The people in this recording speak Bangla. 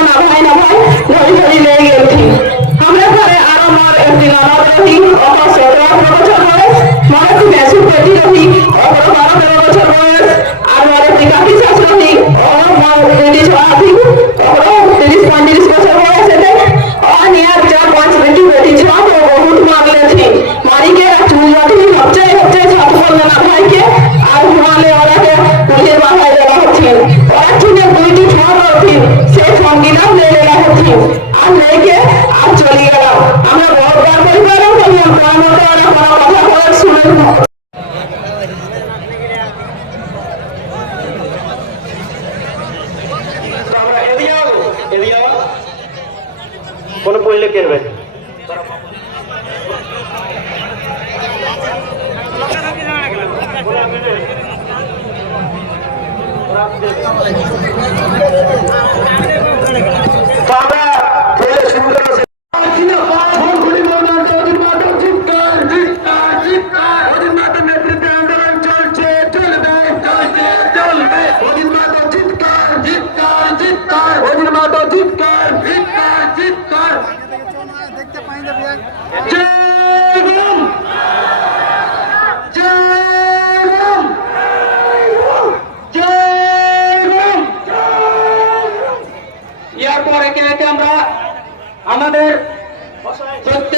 না ভাই না ভাই ঘড়ি ঘড়ি লেগে গেলছি আমরা ঘরে আরাম আর একটি নানা রহি অপর সতেরো আঠারো বছর বয়স মনে খুব মেসুর পেটি রহি অপর বারো তেরো বছর বয়স আর মনে একটি কাকি শাস রহি তিরিশ আধি অপর তিরিশ পঁয়ত্রিশ বছর বয়স এতে অনিয়ার যা পাঁচ বেটি বেটি ছ তো বহুত মারলেছি মারিকে চুল বাটি হচ্ছে হচ্ছে সাত করলে না ভাইকে আর ঘুমালে ওরাকে পুলিশের মাথায় দেওয়া হচ্ছে। কোনো পড়লে কেনবে তো ভাষায়